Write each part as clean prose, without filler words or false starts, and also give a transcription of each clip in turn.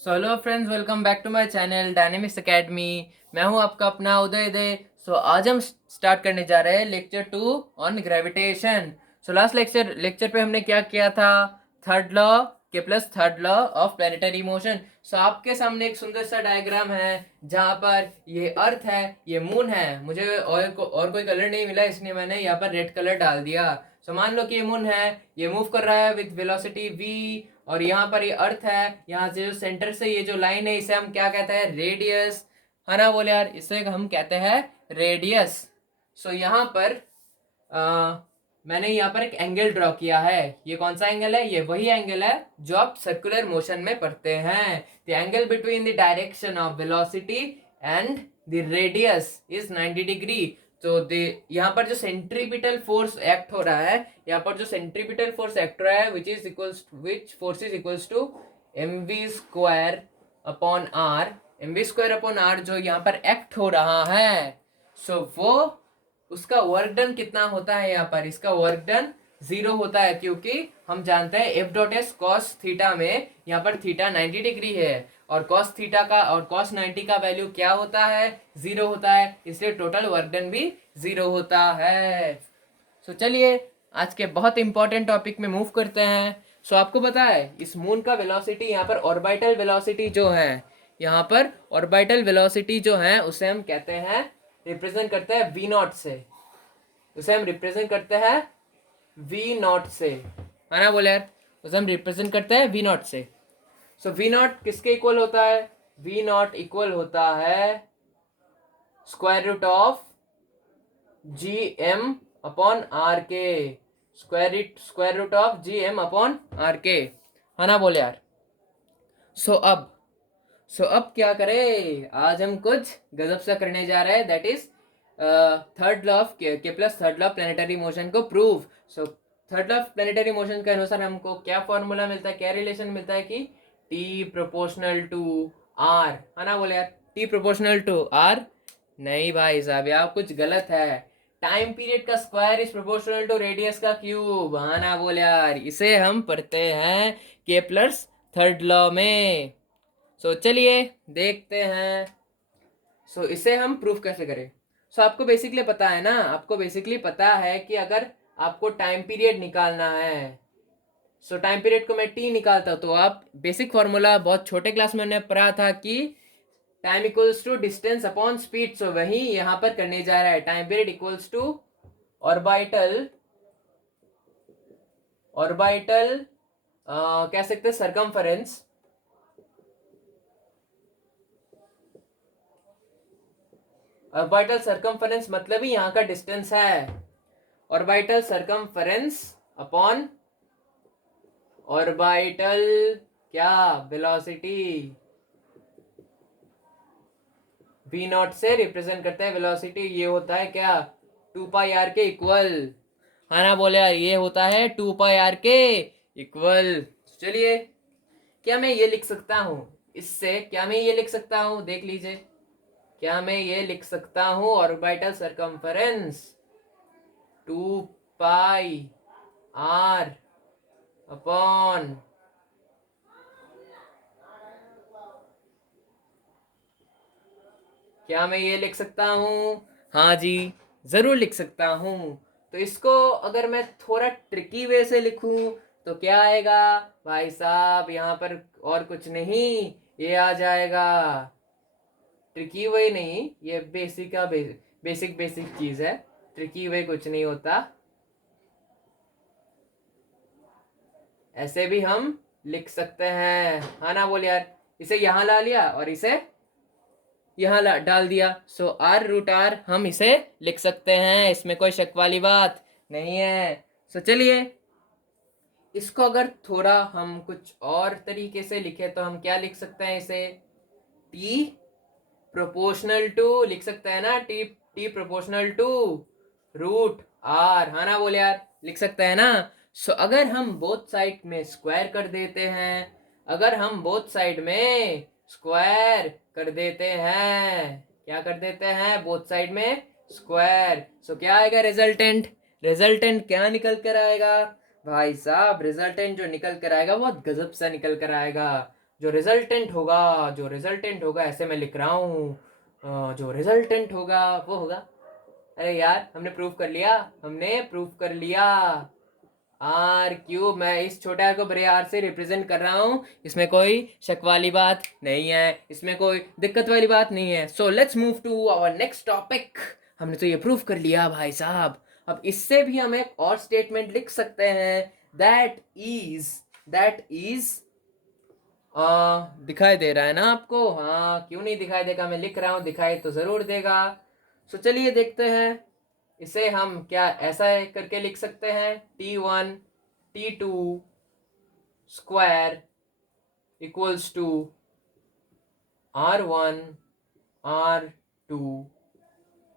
So hello friends, welcome back to my channel Dynamics Academy. मैं हूं आपका अपना उदय दे। आज हम स्टार्ट करने जा रहे हैं lecture 2 on gravitation. Last lecture पे हमने क्या किया था? थर्ड लॉ के plus third law of planetary motion. आपके सामने एक सुंदर सा डायग्राम है जहां पर ये अर्थ है, ये मून है। मुझे और कोई कलर नहीं मिला, इसलिए मैंने यहाँ पर रेड कलर डाल दिया। मान लो कि ये मून है, ये मूव कर रहा है विद वेलोसिटी v, और यहाँ पर ये अर्थ है। यहाँ से जो सेंटर से ये जो लाइन है, इसे हम क्या कहते हैं? रेडियस। है ना? बोले यार, इसे हम कहते हैं रेडियस। यहाँ पर मैंने यहाँ पर एक एंगल ड्रॉ किया है। ये कौन सा एंगल है? ये वही एंगल है जो आप सर्कुलर मोशन में पढ़ते हैं। The angle between the direction of velocity and the radius is 90 degree. यहाँ पर जो सेंट्रीपिटल फोर्स एक्ट हो रहा है, यहाँ पर जो सेंट्रीपिटल फोर्स एक्ट हो रहा है, which force is equals to mv² upon R. mv² upon R जो यहाँ पर एक्ट हो रहा है, वो उसका वर्क डन कितना होता है? यहाँ पर इसका वर्क डन 0 होता है, क्योंकि हम जानते हैं F dot S cos theta में यहाँ पर थीटा 90 डिग्री है, और कॉस थीटा का और कॉस 90 का वैल्यू क्या होता है? 0 होता है, इसलिए टोटल वर्क डन भी 0 होता है। चलिए आज के बहुत इंपॉर्टेंट टॉपिक में मूव करते हैं। आपको पता है इस मून का वेलोसिटी, यहाँ पर ऑर्बिटल वेलोसिटी जो है, यहाँ पर ऑर्बिटल वेलोसिटी जो है उसे हम कहते हैं, रिप्रेजेंट करते हैं वी नॉट से। उसे हम रिप्रेजेंट करते हैं वी नॉट से, है ना? बोले यार, उसे हम रिप्रेजेंट करते हैं वी नॉट से। वी नॉट किसके इक्वल होता है? वी नॉट इक्वल होता है square root of G M upon R के। Square root of G M upon R के, है ना? बोले यार। अब क्या करें? आज हम कुछ गजब सा करने जा रहे हैं, that is third law of Kepler's third law of planetary motion को prove. Third law of planetary motion के अनुसार हमको क्या फॉर्मूला मिलता है, क्या रिलेशन मिलता है कि टी प्रोपोर्शनल टू आर, है ना? बोले यार, टी प्रोपोर्शनल टू आर। नहीं भाई साहब, यहाँ कुछ गलत है। टाइम पीरियड का square is proportional to radius का क्यूब, है ना? बोले यार, इसे हम पढ़ते हैं के प्लस थर्ड लॉ में। चलिए देखते हैं। इसे हम प्रूफ कैसे करें? आपको बेसिकली पता है ना, आपको बेसिकली पता है कि अगर आपको टाइम पीरियड निकालना है, टाइम पीरियड को मैं टी निकालता हूं, तो आप बेसिक फॉर्मूला बहुत छोटे क्लास में हमने पढ़ा था कि time equals to distance upon speed. वही यहाँ पर करने जा रहा है। Time period equals to orbital orbital कह सकते हैं सरकमफरेंस, ऑर्बिटल सरकमफरेंस मतलब ही यहाँ का डिस्टेंस है। ऑर्बिटल सरकमफरेंस अपॉन ऑर्बिटल क्या? वेलोसिटी। वी नॉट से रिप्रेजेंट करते हैं वेलोसिटी। ये होता है क्या? 2πr के इक्वल, है ना? बोले यार, ये होता है 2πr के इक्वल। चलिए, क्या मैं ये लिख सकता हूं इससे? क्या मैं ये लिख सकता हूं? देख लीजिए, क्या मैं ये लिख सकता हूं? ऑर्बिटल सरकमफरेंस 2πr अपॉन, क्या मैं ये लिख सकता हूँ? हाँ जी, जरूर लिख सकता हूँ। इसको अगर मैं थोड़ा ट्रिकी वे से लिखूं तो क्या आएगा भाई साहब? यहाँ पर और कुछ नहीं, ये आ जाएगा। ट्रिकी वे नहीं, ये बेसिक चीज है। ट्रिकी वे कुछ नहीं होता। ऐसे भी हम लिख सकते हैं, है ना? बोल यार, इसे यहाँ ला लिया और इसे यहाँ डाल दिया। आर रूट आर हम इसे लिख सकते हैं, इसमें कोई शक वाली बात नहीं है। चलिए, इसको अगर थोड़ा हम कुछ और तरीके से लिखे तो हम क्या लिख सकते हैं? इसे टी प्रोपोर्शनल टू लिख सकते हैं ना? T proportional to root R, है ना? बोले यार, लिख सकते हैं ना? अगर हम बोथ साइड में स्क्वायर कर देते हैं, अगर हम बोथ साइड में स्क्वायर कर देते हैं, क्या कर देते हैं? बोथ साइड में स्क्वायर। क्या आएगा रिजल्टेंट? रिजल्टेंट क्या निकल कर आएगा भाई साहब? रिजल्टेंट जो निकल कर आएगा बहुत गजब सा निकल कर आएगा। जो रिजल्टेंट होगा ऐसे मैं लिख रहा हूँ, जो रिजल्टेंट होगा वो होगा, अरे यार हमने प्रूव कर लिया आर क्यूब। मैं इस छोटे आर को बड़े आर से रिप्रेजेंट कर रहा हूँ, इसमें कोई शक वाली बात नहीं है, इसमें कोई दिक्कत वाली बात नहीं है। So let's move to our next topic. हमने तो ये प्रूव कर लिया भाई साहब, अब इससे भी हम एक और स्टेटमेंट लिख सकते हैं, दैट इज दिखाई दे रहा है ना आपको? हाँ, क्यों नहीं दिखाई देगा, मैं लिख रहा हूँ, दिखाई तो जरूर देगा। सो चलिए देखते हैं, इसे हम क्या ऐसा करके लिख सकते हैं, T1 T2 square equals to R1 R2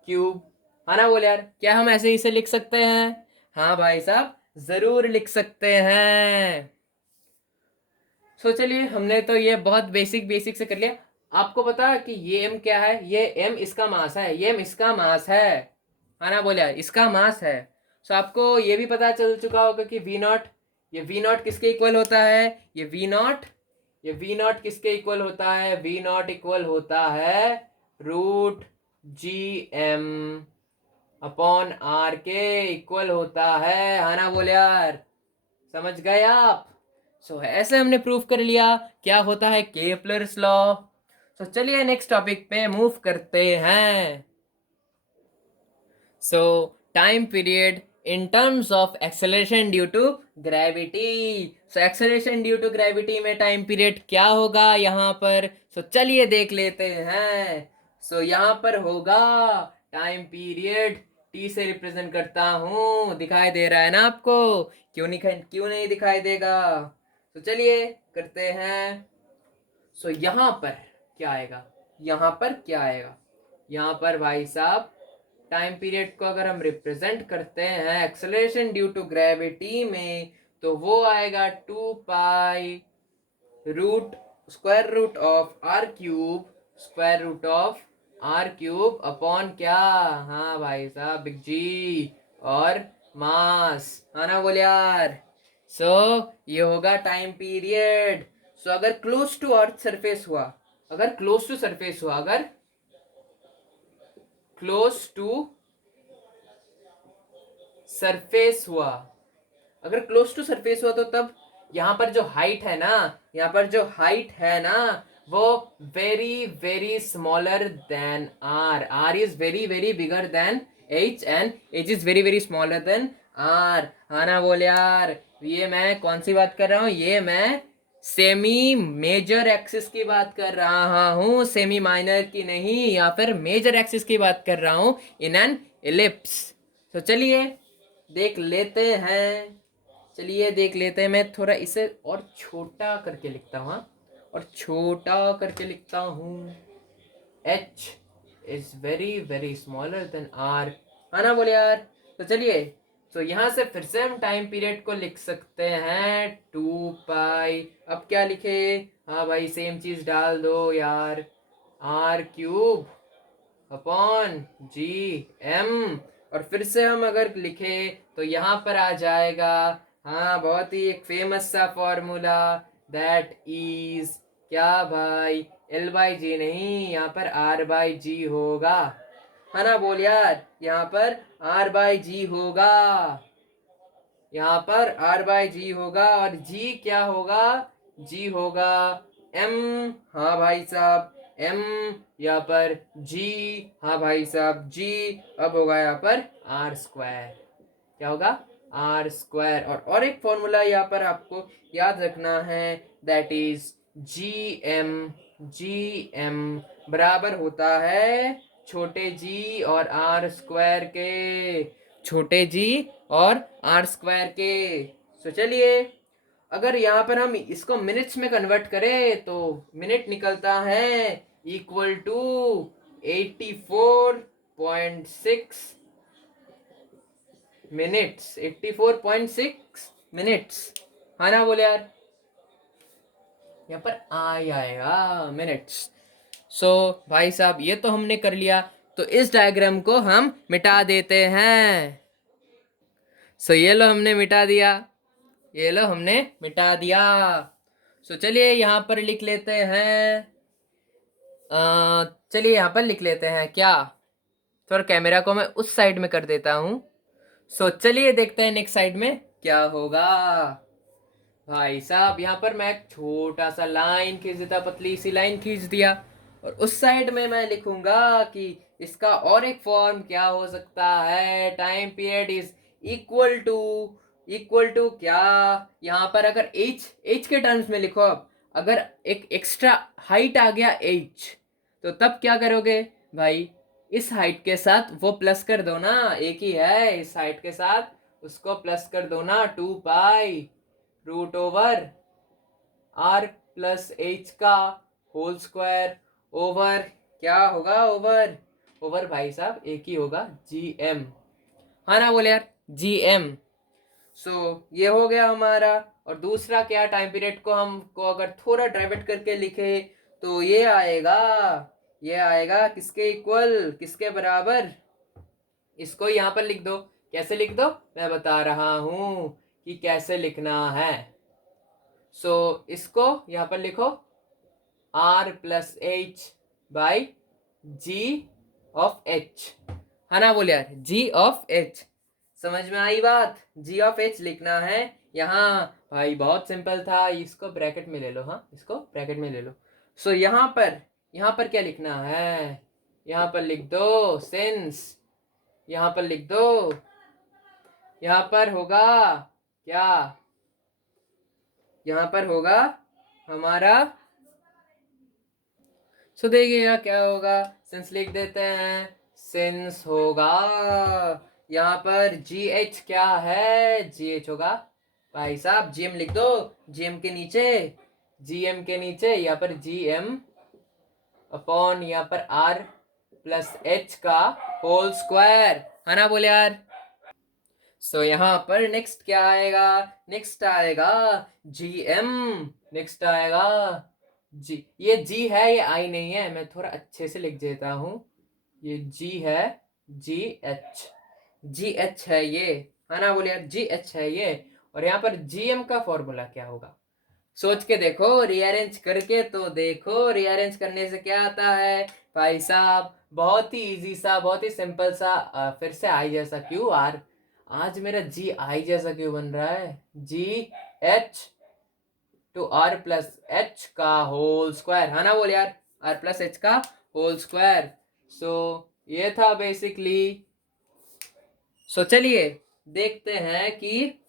cube, है ना? बोल यार, क्या हम ऐसे इसे लिख सकते हैं? हाँ भाई साहब, जरूर लिख सकते हैं। सो चलिए, हमने तो ये बहुत बेसिक से कर लिया। आपको पता है कि ये m क्या है? ये m इसका मास है, ये m इसका मास है ना? बोले यार, इसका मास है। सो आपको ये भी पता चल चुका होगा कि V0, ये V0 किसके इक्वल होता है? ये V0 किसके इक्वल होता है? V0 इक्वल होता है रूट GM अपॉन R के इक्वल होता है ना? बोले यार, समझ गए आप? सो ऐसे हमने प्रूफ कर लिया क्या होता है केपलर्स लॉ। सो चलिए नेक्स्ट टॉपिक पे मूव करते हैं। So time period in terms of acceleration due to gravity. So acceleration due to gravity में टाइम पीरियड क्या होगा यहाँ पर? सो चलिए देख लेते हैं। सो यहाँ पर होगा टाइम पीरियड, टी से रिप्रेजेंट करता हूँ, दिखाई दे रहा है ना आपको? क्यों नहीं दिखाई देगा? तो चलिए करते हैं। सो यहाँ पर क्या आएगा? यहाँ पर भाई साहब टाइम पीरियड को अगर हम रिप्रेजेंट करते हैं एक्सेलरेशन ड्यू टू ग्रेविटी में, तो वो आएगा 2 pi root square root of R cube upon क्या? हाँ भाई साहब, बिग जी और मास, है ना? बोले यार। सो ये होगा टाइम पीरियड। सो अगर क्लोज टू अर्थ सरफेस हुआ, अगर क्लोज टू सरफेस हुआ अगर क्लोज टू सरफेस हुआ तो तब यहाँ पर जो हाइट है ना, वो very very smaller than R is very very bigger than H and H is very very smaller than R, है ना? बोले यार, ये मैं कौन सी बात कर रहा हूँ? ये मैं सेमी मेजर एक्सिस की बात कर रहा हूँ, सेमी माइनर की नहीं, या फिर मेजर एक्सिस की बात कर रहा हूँ इन एन इलिप्स। तो चलिए देख लेते हैं, मैं थोड़ा इसे और छोटा करके लिखता हूँ, h is very very smaller then r, है ना? बोले यार। तो चलिए, तो यहाँ से फिर से हम टाइम पीरियड को लिख सकते हैं 2 पाई, अब क्या लिखे? हाँ भाई, सेम चीज डाल दो यार, आर क्यूब अपॉन GM, और फिर से हम अगर लिखे तो यहाँ पर आ जाएगा, हाँ, बहुत ही एक फेमस सा फॉर्मूला, दैट इज क्या भाई? L/G नहीं, यहाँ पर R/G होगा, है ना? बोल यार, यहाँ पर R/G होगा, और G क्या होगा? G होगा M, हाँ भाई साहब, M, यहाँ पर G, हाँ भाई साहब G, अब होगा यहाँ पर R², क्या होगा? R²। और एक फॉर्मूला यहाँ पर आपको याद रखना है, दैट इज GM बराबर होता है छोटे g और R² के, सो चलिए, अगर यहाँ पर हम इसको मिनट्स में कन्वर्ट करें तो मिनट निकलता है इक्वल टू 84.6 मिनट्स, 84.6 मिनट्स, है ना? बोले यार, यहाँ पर आएगा मिनट्स। सो भाई साहब, ये तो हमने कर लिया, तो इस डायग्राम को हम मिटा देते हैं। सो ये लो हमने मिटा दिया, सो चलिए यहाँ पर लिख लेते हैं, चलिए यहाँ पर लिख लेते हैं क्या, थोड़ा कैमरा को मैं उस साइड में कर देता हूँ। सो चलिए देखते हैं नेक्स्ट साइड में क्या होगा। भाई साहब यहाँ पर मैं एक छोटा सा लाइन खींच देता, पतली सी लाइन खींच दिया, और उस साइड में मैं लिखूंगा कि इसका और एक फॉर्म क्या हो सकता है, time period is equal to क्या, यहाँ पर अगर एच के टर्म्स में लिखो, अब अगर एक एक्स्ट्रा हाइट आ गया एच, तो तब क्या करोगे भाई, इस हाइट के साथ वो प्लस कर दो ना, एक ही है, इस हाइट के साथ उसको प्लस कर दो ना, 2 pi root over R plus H का होल स्क्वायर ओवर क्या होगा, ओवर ओवर भाई साहब एक ही होगा, जी एम, हाँ ना बोले यार, जी एम। सो ये हो गया हमारा। और दूसरा क्या, टाइम पीरियड को हमको अगर थोड़ा डाइवर्ट करके लिखे तो ये आएगा किसके इक्वल, किसके बराबर, इसको यहाँ पर लिख दो। कैसे लिख दो, मैं बता रहा हूं कि कैसे लिखना है। सो इसको यहाँ पर लिखो R plus H by G of H, है ना बोले यार, जी ऑफ एच। समझ में आई बात, जी ऑफ एच लिखना है यहाँ। भाई बहुत सिंपल था, इसको ब्रैकेट में ले लो, हाँ इसको ब्रैकेट में ले लो। सो यहाँ पर क्या लिखना है, यहाँ पर लिख दो सिंस, यहाँ पर लिख दो, यहाँ पर होगा क्या, यहाँ पर होगा हमारा, सो देखिएगा क्या होगा, सिंस लिख देते हैं, सिंस होगा यहाँ पर जी एच क्या है, जी एच होगा भाई साहब, जी एम लिख दो, जीएम के नीचे, जीएम के नीचे यहाँ पर जी एम अपॉन यहाँ पर आर प्लस एच का होल स्क्वायर, है ना बोले यार। सो यहाँ पर नेक्स्ट क्या आएगा, नेक्स्ट आएगा जी एम, नेक्स्ट आएगा जी, ये जी है ये आई नहीं है, मैं थोड़ा अच्छे से लिख देता हूँ, ये जी है, जी एच है ये, है ना बोले यार, जी एच है ये। और यहाँ पर जी एम का फॉर्मूला क्या होगा, सोच के देखो, रीअरेंज करके तो देखो, रीअरेंज करने से क्या आता है भाई साहब, बहुत ही इजी सा, बहुत ही सिंपल सा, फिर से आई जैसा क्यों, आर, आज मेरा जी आई जैसा क्यों बन रहा है, G H to R plus H का होल स्क्वायर, है ना बोल यार, आर प्लस एच का होल स्क्वायर। सो ये था बेसिकली। सो चलिए देखते हैं कि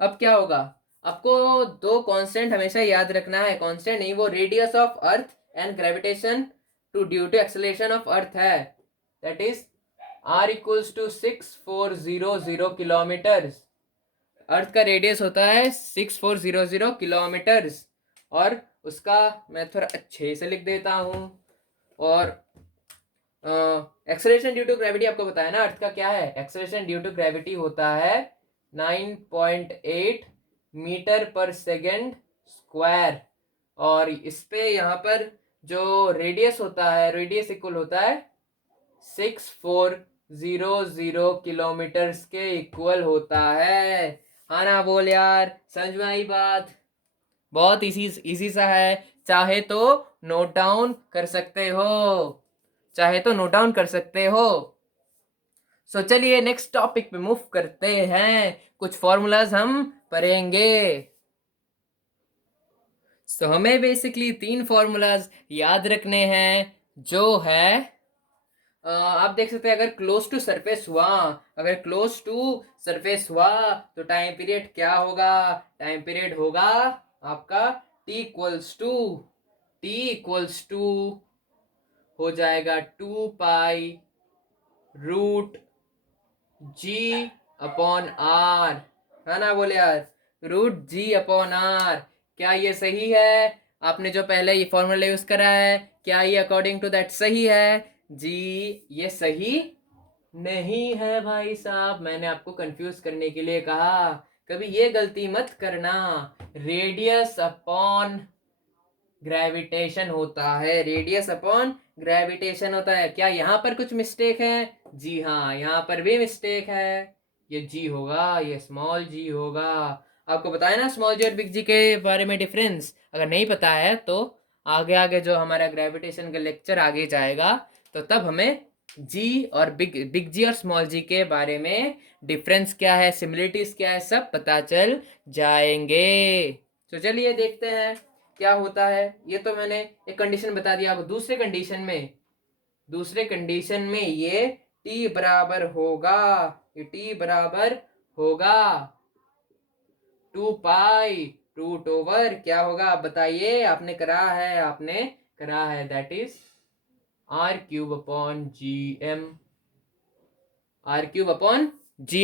अब क्या होगा। आपको दो कांस्टेंट हमेशा याद रखना है, कांस्टेंट नहीं, वो radius of earth and gravitation to due to acceleration of earth है, that is R equals to 6400 kilometres. Earth का रेडियस होता है 6400 किलोमीटर्स, और उसका मैं थोड़ा अच्छे से लिख देता हूँ। और एक्सेलरेशन ड्यू टू ग्रेविटी आपको बताया ना, अर्थ का क्या है, एक्सेलरेशन ड्यू टू ग्रेविटी होता है 9.8 मीटर पर सेकेंड स्क्वायर, और इस पे यहाँ पर जो रेडियस होता है, रेडियस इक्वल होता है 6400 किलोमीटर्स के इक्वल होता है, हाँ ना बोल यार, समझ में आई बात, बहुत इजी इजी सा है, चाहे तो नोट डाउन कर सकते हो, चाहे तो नोट डाउन कर सकते हो। सो चलिए नेक्स्ट टॉपिक पे मूव करते हैं, कुछ फॉर्मूलाज हम पढ़ेंगे। सो हमें बेसिकली 3 फॉर्मूलाज याद रखने हैं, जो है आप देख सकते हैं, अगर क्लोज टू सरफेस हुआ, अगर क्लोज टू सरफेस हुआ तो टाइम पीरियड क्या होगा, टाइम पीरियड होगा आपका टी इक्वल्स टू हो जाएगा 2 pi root G upon R, है ना बोले यार, रूट जी अपॉन आर। क्या ये सही है, आपने जो पहले ये फॉर्मूला यूज करा है, क्या ये अकॉर्डिंग टू दैट सही है जी, ये सही नहीं है भाई साहब, मैंने आपको कंफ्यूज करने के लिए कहा, कभी ये गलती मत करना, रेडियस अपॉन ग्रेविटेशन होता है, रेडियस अपॉन ग्रेविटेशन होता है। क्या यहाँ पर कुछ मिस्टेक है, जी हाँ यहाँ पर भी मिस्टेक है, ये जी होगा, ये स्मॉल जी होगा, आपको बताया ना स्मॉल जी और बिग जी के बारे में डिफरेंस। अगर नहीं पता है तो आगे आगे जो हमारा ग्रेविटेशन का लेक्चर आगे जाएगा तो तब हमें जी और बिग जी और स्मॉल जी के बारे में डिफरेंस क्या है, सिमिलरिटीज क्या है, सब पता चल जाएंगे। तो चलिए देखते हैं क्या होता है। ये तो मैंने एक कंडीशन बता दिया। अब दूसरे कंडीशन में ये टी बराबर होगा, ये टी बराबर होगा 2 पाई रूट ओवर क्या होगा आप बताइए। आपने करा है that is r³ upon g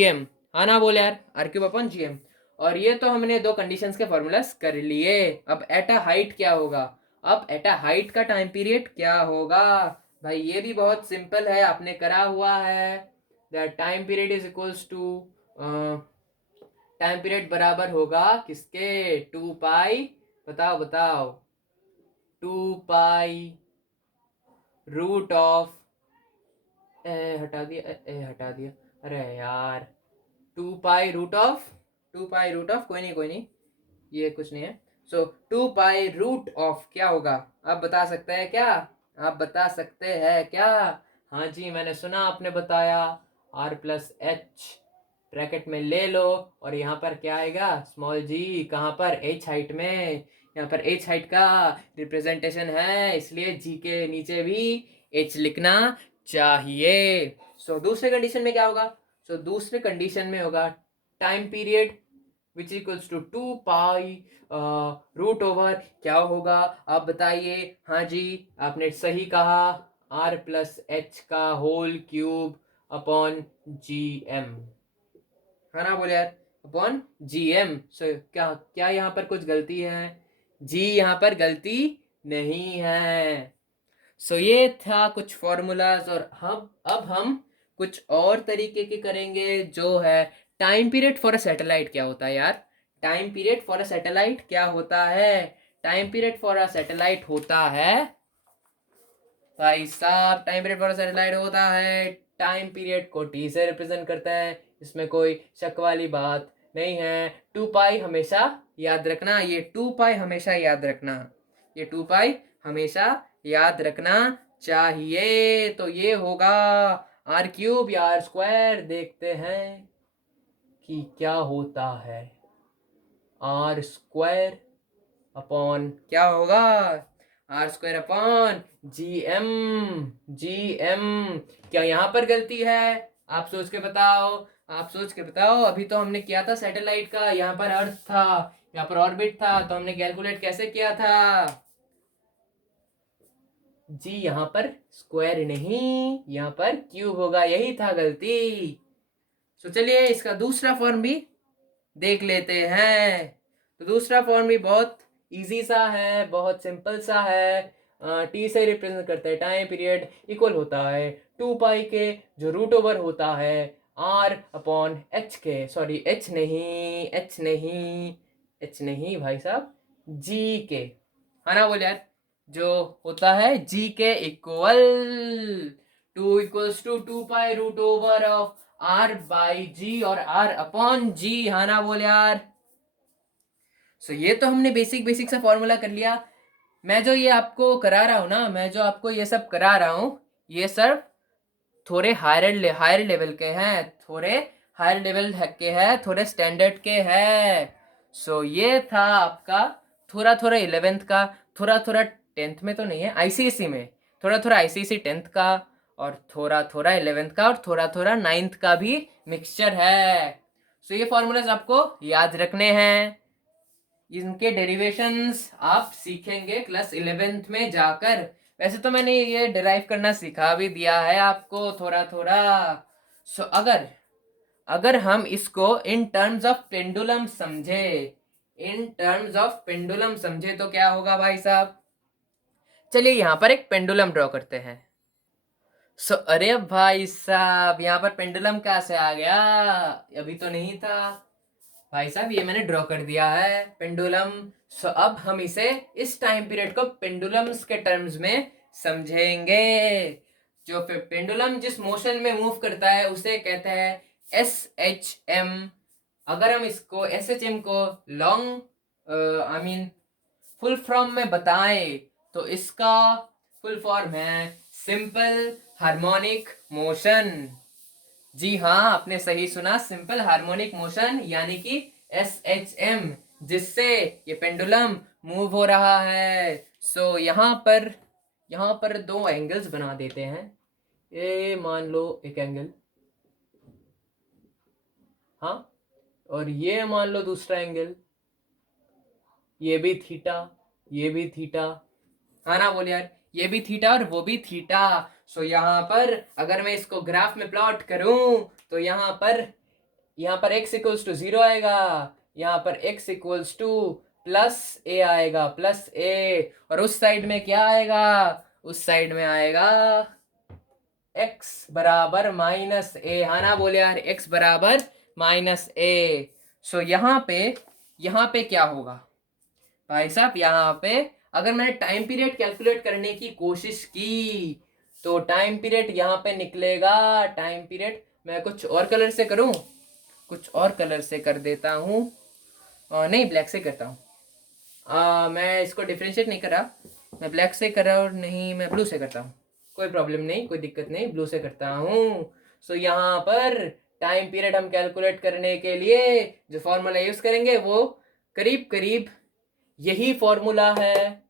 m। हाँ ना बोले यार, r³ अपॉन g m। और ये तो हमने दो कंडीशंस के फॉर्मूलास कर लिए। अब एट अ हाइट क्या होगा, अब एट अ हाइट का टाइम पीरियड क्या होगा भाई, ये भी बहुत सिंपल है, आपने करा हुआ है। That time period is equals to, time period बराबर होगा किसके, 2 पाई, बताओ बताओ, 2 पाई रूट ऑफ, हटा दिया, अरे यार, 2 पाई रूट ऑफ कोई नहीं, ये कुछ नहीं है। सो 2 पाई रूट ऑफ क्या होगा, आप बता सकते हैं क्या, आप बता सकते हैं क्या। हाँ जी मैंने सुना, आपने बताया r+h ब्रैकेट में ले लो, और यहाँ पर क्या आएगा, स्मॉल जी, कहाँ पर, h हाइट में, यहाँ पर h हाइट का रिप्रेजेंटेशन है, इसलिए g के नीचे भी h लिखना चाहिए। सो दूसरे कंडीशन में क्या होगा, दूसरे कंडीशन में होगा time period which equals to 2 pi root over क्या होगा आप बताइए। हाँ जी आपने सही कहा, r+h का होल क्यूब अपॉन gm, है ना बोले यार, अपॉन gm। सो क्या क्या यहाँ पर कुछ गलती है, जी यहाँ पर गलती नहीं है। सो ये था कुछ फॉर्मूलाज, और हम अब हम कुछ और तरीके के करेंगे, जो है time period for a satellite क्या होता है यार, time period for a satellite क्या होता है। Time period for a satellite होता है भाई साहब, time period for a satellite होता है, टाइम पीरियड को टी से रिप्रेजेंट करता है, इसमें कोई शक वाली बात नहीं है। 2 पाई हमेशा याद रखना, ये 2 पाई हमेशा याद रखना, ये 2 पाई हमेशा याद रखना चाहिए। तो ये होगा r³ या r², देखते हैं कि क्या होता है, r² अपॉन क्या होगा, r² अपॉन जी एम। क्या यहाँ पर गलती है, आप सोच के बताओ, आप सोच के बताओ। अभी तो हमने किया था सैटेलाइट का, यहाँ पर अर्थ था, यहाँ पर ऑर्बिट था, तो हमने कैलकुलेट कैसे किया था, जी यहाँ पर स्क्वायर नहीं, यहाँ पर क्यूब होगा, यही था गलती। तो चलिए इसका दूसरा फॉर्म भी देख लेते हैं। तो दूसरा फॉर्म भी बहुत इजी सा है, बहुत सिंपल सा है। टी से रिप्रेजेंट करते हैं टाइम पीरियड, इक्वल होता है 2 पाई के जो रूट ओवर होता है r/h के, सॉरी h नहीं, भाई साहब, जी के, है ना बोले यार, जो होता है जी के equal, 2 = 2 pi root over of r/g और r/g, है ना बोले यार। सो ये तो हमने बेसिक बेसिक सा फॉर्मूला कर लिया। मैं जो ये आपको करा रहा हूँ ना, मैं जो आपको ये सब करा रहा हूँ, ये सब थोड़े हायर लेवल के हैं, थोड़े हायर लेवल के हैं, थोड़े स्टैंडर्ड के हैं। सो ये था आपका थोड़ा थोड़ा 11th का, थोड़ा थोड़ा 10th में तो नहीं है, आईसीएसई में थोड़ा थोड़ा, आईसीएसई 10th का, और थोड़ा थोड़ा 11th का, और थोड़ा थोड़ा 9th का भी मिक्सचर है। सो ये फॉर्मूलाज आपको याद रखने हैं, इनके डेरिवेशंस आप सीखेंगे क्लास 11th में जाकर। वैसे तो मैंने ये डिराइव करना सिखा भी दिया है आपको थोड़ा थोड़ा। सो अगर हम इसको इन टर्म्स ऑफ पेंडुलम समझे, इन टर्म्स ऑफ पेंडुलम समझे तो क्या होगा भाई साहब, चलिए यहाँ पर एक पेंडुलम ड्रॉ करते हैं। अरे भाई साहब, यहाँ पर पेंडुलम कहाँ से आ गया, अभी तो नहीं था भाई साहब, ये मैंने ड्रॉ कर दिया है पेंडुलम। अब हम इसे, इस टाइम पीरियड को पेंडुलम्स के टर्म्स में समझेंगे। जो पेंडुलम जिस मोशन में मूव करता है उसे कहते हैं SHM, अगर हम इसको SHM को long I mean full form में बताएं तो इसका फुल फॉर्म है सिंपल हार्मोनिक मोशन। जी हाँ, आपने सही सुना, सिंपल हार्मोनिक मोशन यानी कि SHM, जिससे ये पेंडुलम मूव हो रहा है। सो यहाँ पर दो एंगल्स बना देते हैं। ये मान लो एक एंगल, हाँ, और ये मान लो दूसरा एंगल, ये भी थीटा, ये भी थीटा, हाँ ना, बोल यार, ये भी थीटा और वो भी थीटा। सो यहाँ पर अगर मैं इसको ग्राफ में प्लॉट करूं तो यहाँ पर x इक्वल्स टू 0 आएगा, यहाँ पर x इक्वल्स टू प्लस ए आएगा, प्लस ए, और उस साइड में क्या आएगा, उस साइड में आएगा x बराबर माइनस ए, हाँ ना, बोले यार, x बराबर माइनस ए। सो यहाँ पे क्या होगा भाई साहब, यहाँ पे अगर मैंने टाइम पीरियड कैलकुलेट करने की कोशिश की तो टाइम पीरियड यहाँ पे निकलेगा, टाइम पीरियड मैं कुछ और कलर से करूं, कुछ और कलर से कर देता हूँ, नहीं, ब्लैक से करता हूँ। मैं इसको डिफ्रेंशिएट नहीं कर रहा, मैं ब्लैक से कर रहा हूँ, नहीं, मैं ब्लू से करता हूँ, कोई प्रॉब्लम नहीं, कोई दिक्कत नहीं, ब्लू से करता हूँ। सो यहाँ पर टाइम पीरियड हम कैलकुलेट करने के लिए जो फॉर्मूला यूज करेंगे वो करीब करीब यही फॉर्मूला है,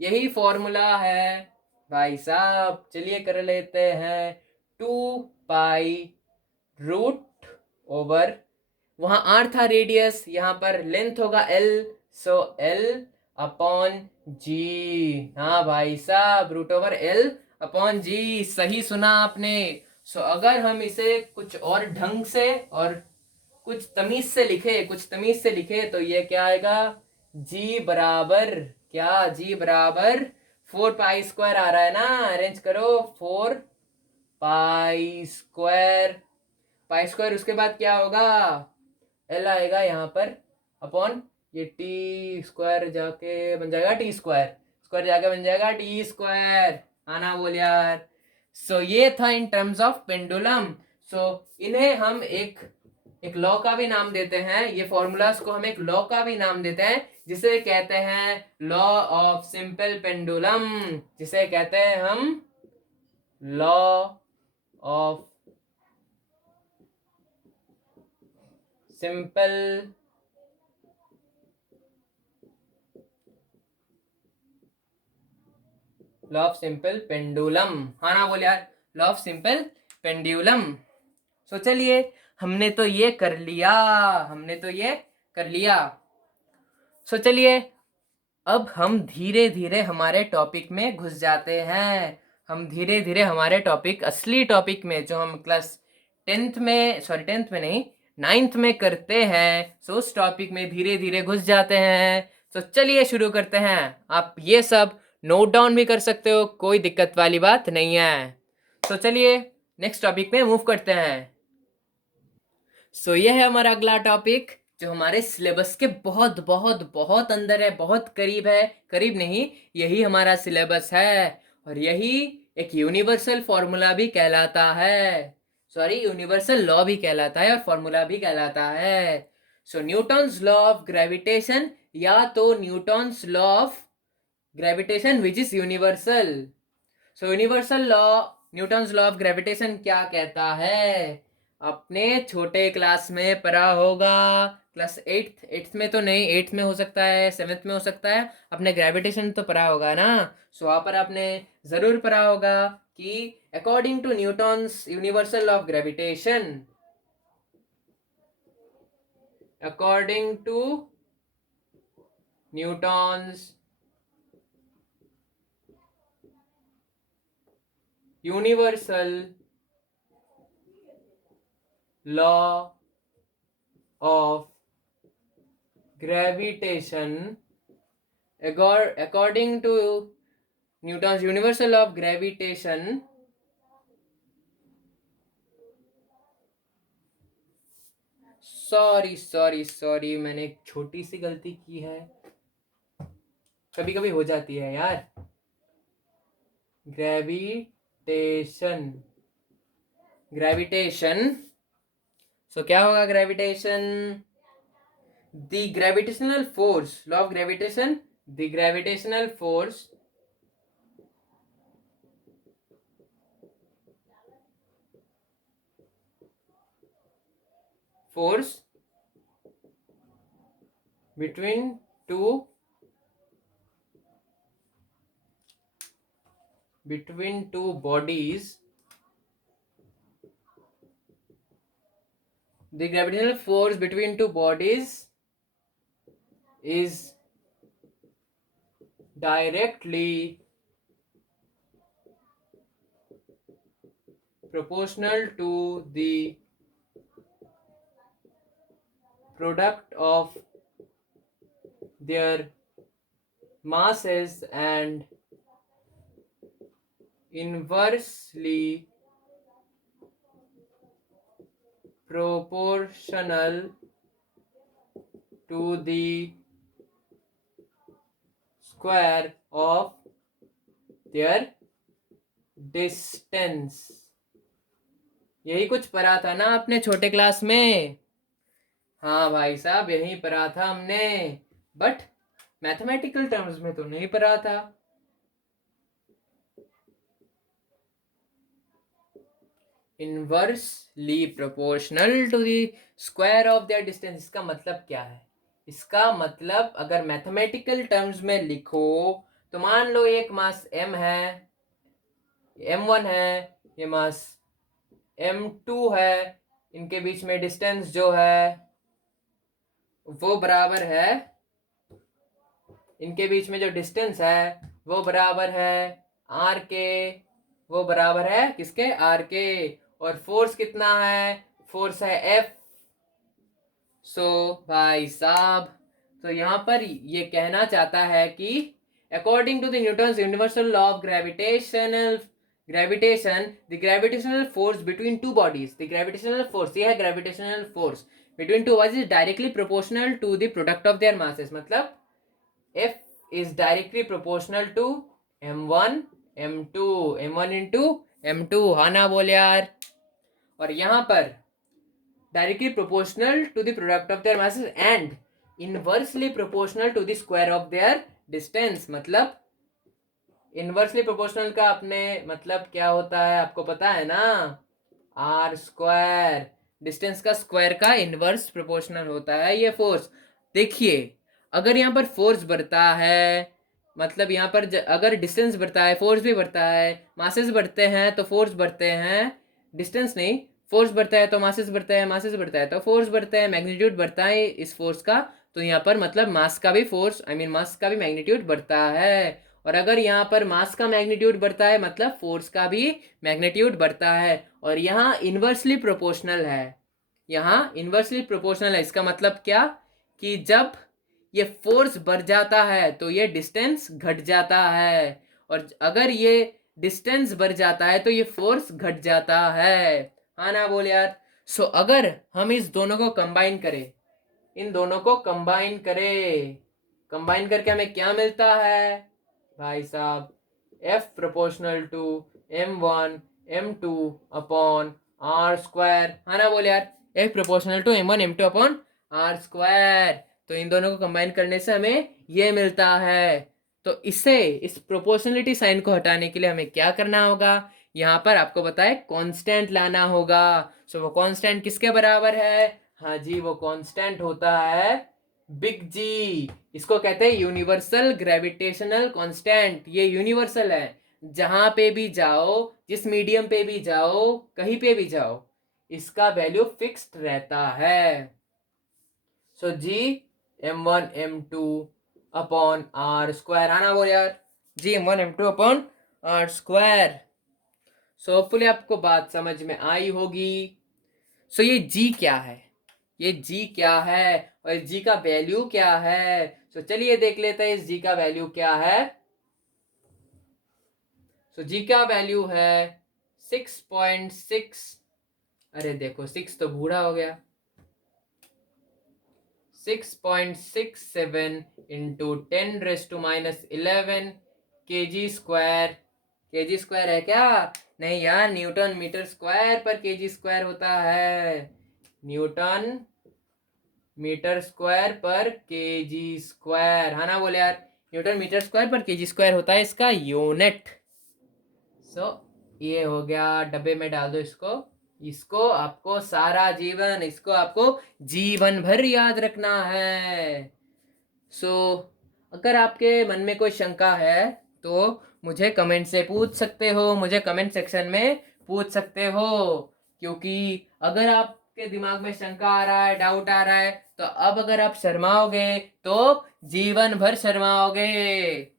यही फॉर्मूला है भाई साहब। चलिए कर लेते हैं, 2 पाई रूट ओवर, वहां आर था रेडियस, यहाँ पर लेंथ होगा एल, सो एल अपॉन जी, हाँ भाई साहब, रूट ओवर एल अपॉन जी, सही सुना आपने। सो अगर हम इसे कुछ और ढंग से और कुछ तमीज से लिखे, कुछ तमीज से लिखे तो ये क्या आएगा, जी बराबर, क्या, जी बराबर 4 पाई स्क्वायर आ रहा है ना, अरेंज करो, 4 पाई स्क्वायर, पाई स्क्वायर उसके बाद क्या होगा, एल आएगा यहाँ पर अपॉन ये टी स्क्वायर जाके बन जाएगा टी स्क्वायर, स्क्वायर जाके बन जाएगा टी स्क्वायर, आना बोल यार। सो ये था इन टर्म्स ऑफ पेंडुलम। सो इन्हें हम एक लॉ का भी नाम देते हैं, ये फॉर्मूलाज को हम एक लॉ का भी नाम देते हैं, जिसे कहते हैं लॉ ऑफ सिंपल पेंडुलम, जिसे कहते हैं हम law of simple law of simple pendulum, हाँ ना, बोल यार, लॉ ऑफ सिंपल पेंडुलम। सो चलिए, हमने तो ये कर लिया, हमने तो ये कर लिया। सो चलिए, अब हम धीरे धीरे हमारे टॉपिक में घुस जाते हैं, हम धीरे धीरे हमारे टॉपिक, असली टॉपिक में, जो हम क्लास 10th में, सॉरी 10th में नहीं, 9th में करते हैं, सो उस टॉपिक में धीरे धीरे घुस जाते हैं। तो चलिए शुरू करते हैं, आप ये सब नोट डाउन भी कर सकते हो, कोई दिक्कत वाली बात नहीं है। तो चलिए नेक्स्ट टॉपिक में मूव करते हैं। सो ये है हमारा अगला टॉपिक, जो हमारे सिलेबस के बहुत बहुत बहुत अंदर है, बहुत करीब है, करीब नहीं, यही हमारा सिलेबस है, और यही एक यूनिवर्सल फॉर्मूला भी कहलाता है, सॉरी, यूनिवर्सल लॉ भी कहलाता है और फॉर्मूला भी कहलाता है। सो न्यूटन्स लॉ ऑफ ग्रेविटेशन, या तो Newton's law of gravitation which is universal. So universal law, Newton's law of gravitation क्या कहता है, अपने छोटे क्लास में पढ़ा होगा, क्लास एट्थ में तो नहीं, एट्थ में हो सकता है, सेवेंथ में हो सकता है, अपने ग्रेविटेशन तो पढ़ा होगा ना। सो वहाँ पर आपने जरूर पढ़ा होगा कि according to Newton's universal law of gravitation, according to Newton's universal law of gravitation, according to Newton's universal law of gravitation, sorry मैंने एक छोटी सी गलती की है, कभी कभी हो जाती है यार, ग्रेविटेशन, ग्रेविटेशन, सो क्या होगा gravitation, the gravitational force, law of gravitation, the gravitational force between two bodies, the gravitational force between two bodies is directly proportional to the product of their masses and inversely proportional to the square of their distance. यही कुछ पढ़ा था ना आपने छोटे class में? हाँ भाई साहब, यही पढ़ा था हमने, बट मैथमेटिकल टर्म्स में तो नहीं पढ़ा था. Inversely proportional to the square of their distance, इसका मतलब क्या है? इसका मतलब अगर मैथमेटिकल टर्म्स में लिखो तो मान लो एक मास m है, m1 है, ये मास m2 है, इनके बीच में डिस्टेंस जो है वो बराबर है, इनके बीच में जो डिस्टेंस है वो बराबर है r के, वो बराबर है किसके? r के. और फोर्स कितना है? फोर्स है F. सो भाई साहब, तो यहां पर ये कहना चाहता है कि according to the Newton's universal law of gravitation, the gravitational force between two bodies, the gravitational force, ये है gravitational force between two bodies is directly proportional to the product of their masses. मतलब F is directly proportional to m1 m2, m1 into m2. हाँ ना बोले यार. और यहां पर directly proportional to the product of their masses and inversely proportional to the square of their distance. मतलब inversely proportional का अपने मतलब क्या होता है आपको पता है ना? आर स्क्वायर, डिस्टेंस का स्क्वायर का इनवर्स प्रोपोर्शनल होता है ये फोर्स. देखिए, अगर यहाँ पर फोर्स बढ़ता है, मतलब यहाँ पर अगर डिस्टेंस बढ़ता है फोर्स भी बढ़ता है, मासेस बढ़ते हैं तो फोर्स बढ़ते हैं, डिस्टेंस नहीं, फोर्स बढ़ता है तो मासेस बढ़ता है, मासेस बढ़ता है तो फोर्स बढ़ता है, मैग्नीट्यूड बढ़ता है इस फोर्स का, तो यहाँ पर मतलब मास का भी फोर्स, आई मीन मास का भी मैग्नीट्यूड बढ़ता है. और अगर यहाँ पर मास का मैग्नीट्यूड बढ़ता है मतलब फोर्स का भी मैग्नीट्यूड बढ़ता है. और यहाँ इन्वर्सली प्रोपोर्शनल है, यहाँ इन्वर्सली प्रोपोर्शनल है. इसका मतलब क्या? कि जब ये फोर्स बढ़ जाता है तो ये डिस्टेंस घट जाता है, और अगर ये डिस्टेंस बढ़ जाता है तो ये फोर्स घट जाता है. हाँ ना बोल यार. सो अगर हम इस दोनों को कंबाइन करें, इन दोनों को कंबाइन करें, कंबाइन करके हमें क्या मिलता है भाई साहब? F proportional to m1 m2 upon r square. हाँ ना बोले यार, F proportional to m1 m2 upon r square. तो इन दोनों को कंबाइन करने से हमें ये मिलता है. तो इसे, इस प्रोपोर्शनलिटी साइन को हटाने के लिए हमें क्या करना होगा? यहाँ पर आपको बताए कांस्टेंट लाना होगा. सो वो कांस्टेंट किसके बराबर है? हाँ जी, वो कांस्टेंट होता है बिग जी. इसको कहते हैं यूनिवर्सल ग्रेविटेशनल कांस्टेंट. ये यूनिवर्सल है, जहां पे भी जाओ, जिस मीडियम पे भी जाओ, कहीं पे भी जाओ, इसका वैल्यू फिक्स्ड रहता है. So G m1 m2 upon R square. आना बोल यार, G m1 m2 upon R square. So hopefully आपको बात समझ में आई होगी. सो ये जी क्या है, ये जी क्या है और इस जी का वैल्यू क्या है? सो चलिए देख लेते हैं इस जी का वैल्यू क्या है. सो जी का वैल्यू है 6.6, अरे देखो 6 तो बूढ़ा हो गया, 6.67 into 10⁻⁻11 kg square. kg square है क्या? नहीं यार, न्यूटन मीटर स्क्वायर पर kg स्क्वायर होता है. न्यूटन मीटर स्क्वायर पर केजी स्क्वायर, है ना बोले यार, न्यूटन मीटर स्क्वायर पर केजी स्क्वायर होता है इसका यूनिट। सो ये हो गया, डब्बे में डाल दो इसको। इसको आपको सारा जीवन, इसको आपको जीवन भर याद रखना है। सो अगर आपके मन में कोई शंका है तो मुझे कमेंट से पूछ सकते हो, मुझे कमेंट सेक्शन में पूछ सकते हो। क्योंकि अगर आपके दिमाग में शंका आ रहा है, डाउट आ रहा है, तो अब अगर आप शर्माओगे तो जीवन भर शर्माओगे।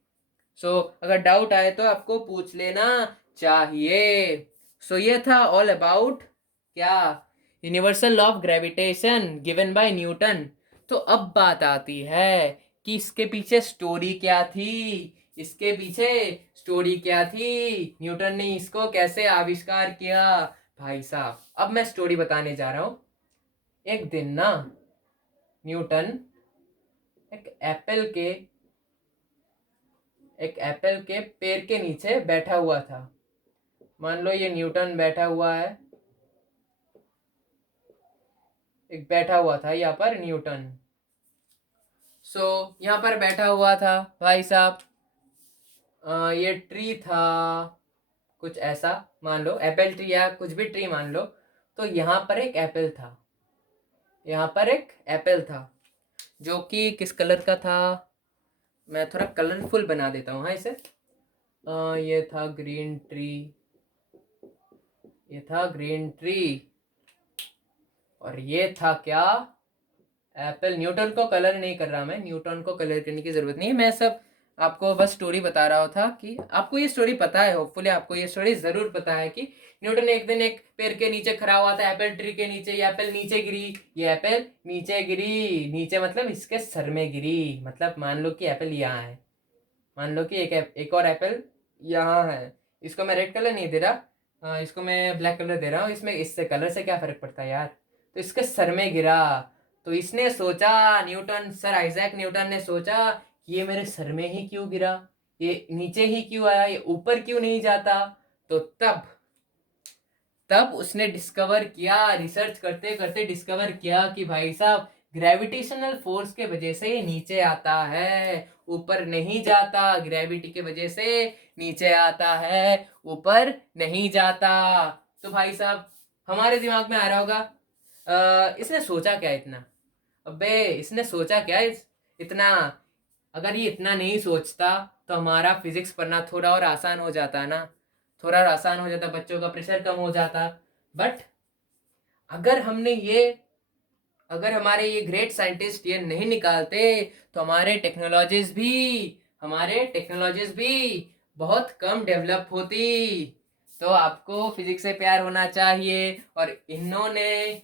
सो अगर डाउट आए तो आपको पूछ लेना चाहिए। सो ये था ऑल अबाउट क्या, universal law of gravitation given by Newton. तो अब बात आती है कि इसके पीछे स्टोरी क्या थी, इसके पीछे स्टोरी क्या थी, न्यूटन ने इसको कैसे आविष्कार किया। भाई साहब, अब मैं स्टोरी बताने जा रहा हूं। एक दिन ना न्यूटन एक एप्पल के पेड़ के नीचे बैठा हुआ था। मान लो ये न्यूटन बैठा हुआ है, एक बैठा हुआ था यहाँ पर न्यूटन। सो यहाँ पर बैठा हुआ था भाई साहब। ये ट्री था कुछ ऐसा, मान लो एप्पल ट्री या कुछ भी ट्री मान लो। तो यहाँ पर एक एप्पल था, यहाँ पर एक एप्पल था जो कि किस कलर का था, मैं थोड़ा कलरफुल बना देता हूँ। हाँ इसे, ये था ग्रीन ट्री, ये था ग्रीन ट्री, और ये था क्या, एप्पल। न्यूटन को कलर नहीं कर रहा मैं, न्यूटन को कलर करने की जरूरत नहीं है, मैं सब आपको बस स्टोरी बता रहा था कि आपको ये स्टोरी पता है, होपफुली आपको ये स्टोरी जरूर पता है कि न्यूटन एक दिन एक पेड़ के नीचे खड़ा हुआ था, एप्पल ट्री के नीचे। ये एप्पल नीचे गिरी, ये एप्पल नीचे गिरी, नीचे मतलब इसके सर में गिरी। मतलब मान लो कि एप्पल यहाँ है, मान लो कि एक और एप्पल यहाँ है। इसको मैं रेड कलर नहीं दे रहा, इसको मैं ब्लैक कलर दे रहा हूँ। इसमें इससे कलर से क्या फर्क पड़ता है यार। तो इसके सर में गिरा, तो इसने सोचा, न्यूटन, सर आइजैक न्यूटन ने सोचा ये मेरे सर में ही क्यों गिरा, ये नीचे ही क्यों आया, ये ऊपर क्यों नहीं जाता। तो तब तब उसने डिस्कवर किया, रिसर्च करते करते डिस्कवर किया कि भाई साहब ग्रेविटेशनल फोर्स के वजह से ये नीचे आता है, ऊपर नहीं जाता। ग्रेविटी के वजह से नीचे आता है, ऊपर नहीं जाता। तो भाई साहब हमारे दिमाग में आ रहा होगा, इसने सोचा क्या इतना, अबे इसने सोचा क्या इतना। अगर ये इतना नहीं सोचता तो हमारा फिजिक्स पढ़ना थोड़ा और आसान हो जाता ना, थोड़ा और आसान हो जाता, बच्चों का प्रेशर कम हो जाता। बट अगर हमने ये अगर हमारे ये ग्रेट साइंटिस्ट ये नहीं निकालते तो हमारे टेक्नोलॉजीज भी बहुत कम डेवलप होती। तो आपको फिजिक्स से प्यार होना चाहिए। और इन्होंने